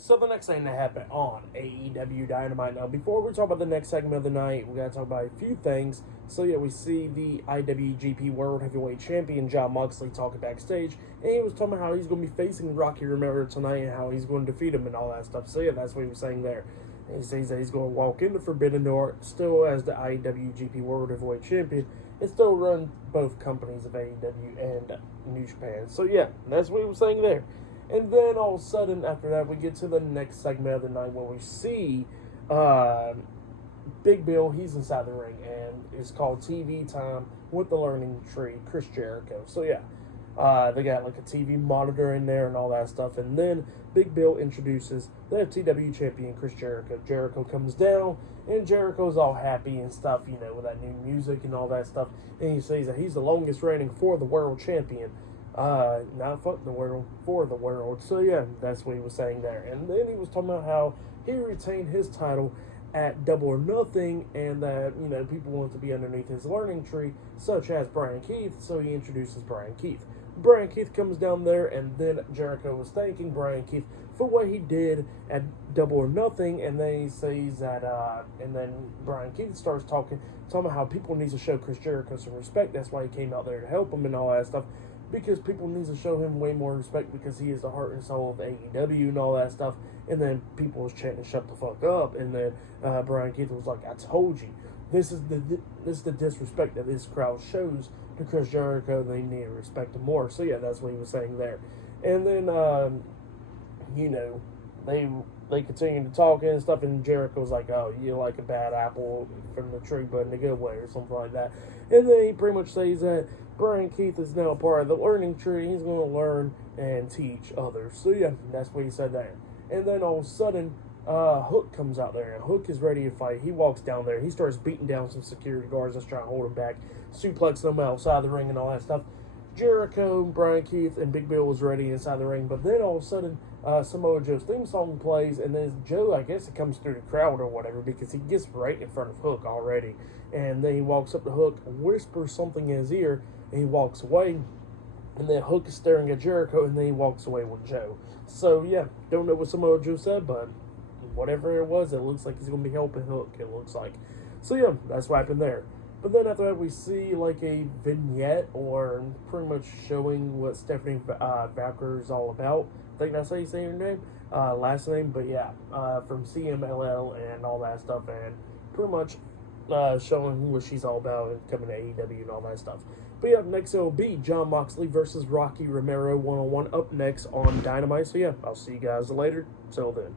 So the next thing that happened on AEW Dynamite. Now, before we talk about the next segment of the night, we gotta talk about a few things. So yeah, we see the IWGP World Heavyweight Champion Jon Moxley talking backstage, and he was talking about how he's gonna be facing Rocky Romero tonight and how he's going to defeat him and all that stuff. So yeah, that's what he was saying there. And he says that he's going to walk into Forbidden Door still as the IWGP World Heavyweight Champion and still run both companies of AEW and New Japan. So yeah, that's what he was saying there. And then all of a sudden, after that, we get to the next segment of the night where we see Big Bill. He's inside the ring, and it's called TV Time with the Learning Tree, Chris Jericho. So yeah, they got like a TV monitor in there and all that stuff. And then Big Bill introduces the FTW champion, Chris Jericho. Jericho comes down, and Jericho's all happy and stuff, you know, with that new music and all that stuff. And he says that he's the longest reigning for the world champion. Not fuck the world, for the world. So yeah, that's what he was saying there. And then he was talking about how he retained his title at Double or Nothing, and that, you know, people want to be underneath his learning tree, such as Brian Keith, so he introduces Brian Keith. Brian Keith comes down there, and then Jericho was thanking Brian Keith for what he did at Double or Nothing, and then he says that, and then Brian Keith starts talking about how people need to show Chris Jericho some respect. That's why he came out there to help him and all that stuff, because people need to show him way more respect because he is the heart and soul of AEW and all that stuff. And then people was chanting, "Shut the fuck up!" And then Brian Keith was like, "I told you, this is the disrespect that this crowd shows to Chris Jericho. They need to respect him more." So yeah, that's what he was saying there. And then you know, they continued to talk and stuff, and Jericho was like, "Oh, you're like a bad apple from the tree, but in a good way," or something like that. And then he pretty much says that Brian Keith is now part of the learning tree. He's going to learn and teach others. So yeah, that's what he said there. And then all of a sudden, Hook comes out there, and Hook is ready to fight. He walks down there. He starts beating down some security guards that's trying to hold him back, suplex them outside the ring and all that stuff. Jericho, Brian Keith, and Big Bill was ready inside the ring. But then all of a sudden, Samoa Joe's theme song plays, and then Joe, I guess it comes through the crowd or whatever, because he gets right in front of Hook already. And then he walks up to Hook, whispers something in his ear, and he walks away. And then Hook is staring at Jericho, and then he walks away with Joe. So yeah, don't know what Samoa Joe said, but whatever it was, it looks like he's going to be helping Hook, it looks like. So yeah, that's what happened there. But then after that, we see like a vignette, or pretty much showing what Stephanie Valkyrie is all about. I think that's how you say her name, last name. But yeah, from CMLL and all that stuff, and pretty much showing what she's all about and coming to AEW and all that stuff. But yeah, next it'll be Jon Moxley versus Rocky Romero 1-on-1 up next on Dynamite. So yeah, I'll see you guys later. Till then.